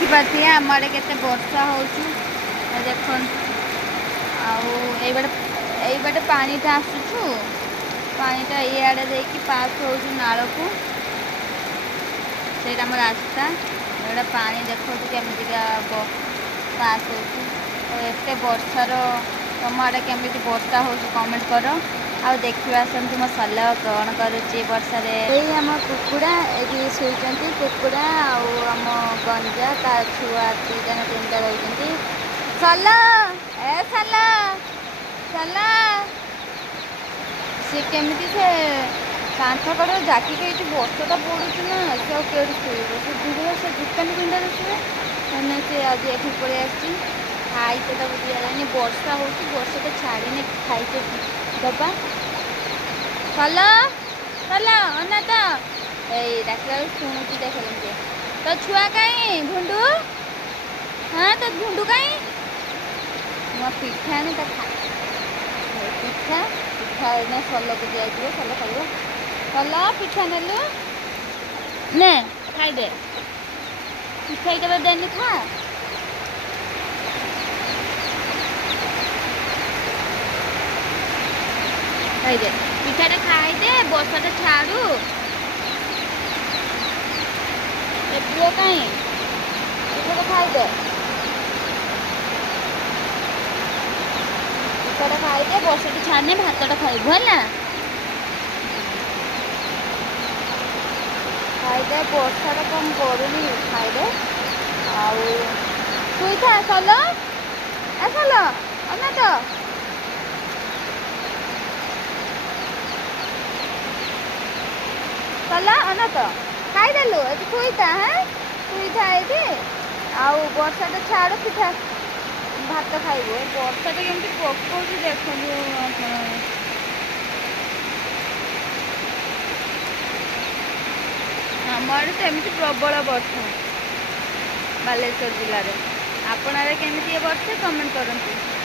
देखिपे आम आड़े के वर्षा हो देख आईपटे पाटा आसुचु पाटा इे देखिए पास हो नाल को से रास्ता एटा पा देखो केमिका पास होते वर्षार तुम आड़े केमी वर्षा हो कमेंट कर आ देखिए आसतु मो सल कौन करुच्ची वर्षा आम कुकुड़ा ये शोचती कुकुड़ा आम गंजा ता छुआ दुईटा ना तीन रोच सल ए सल सल सी केमी से कांथ कड़ जाकिक ये बसटा पड़ू ना से केड़ी शुभ से दूर से दुकान पिंडा शुए मैंने से आज ये पड़े आसी खाइते तक दिखाई वर्षा हो वर्षा तो छाड़ी खाइते दबा सल सल अना तो ये डाकला शुणुची देख तो छुआ कहीं भुंडू हाँ तो भुंडू कहीं मो पिठा नहीं तो खा पिठा पिठा ना सल को दिखाई सल खाइब सल पिठा नेलु ने खाइदे पिठा के देनी खा खाइदे पिठाटा खाइदे वर्षाटा छाड़ू पुओ कहीं पिठाटा खाइदे पिठाटा खाइदे वर्षाटा छाड़ने भातटा खाइबू है खाइदे वर्षाटा कम करूनी खाइदे आउ शुई था सल ए सल अना तो सल अना तो खाईदेलु ये शुईता हाँ शुईता ये आउ वर्षाटा छाड़ पिठा भात खाइबो वर्षाटा केमती पकाउछ देखु आम आड़े तो एमती प्रबल वर्षा बालेश्वर जिले में आपण आड़े केमती वर्षा कमेंट करंतु।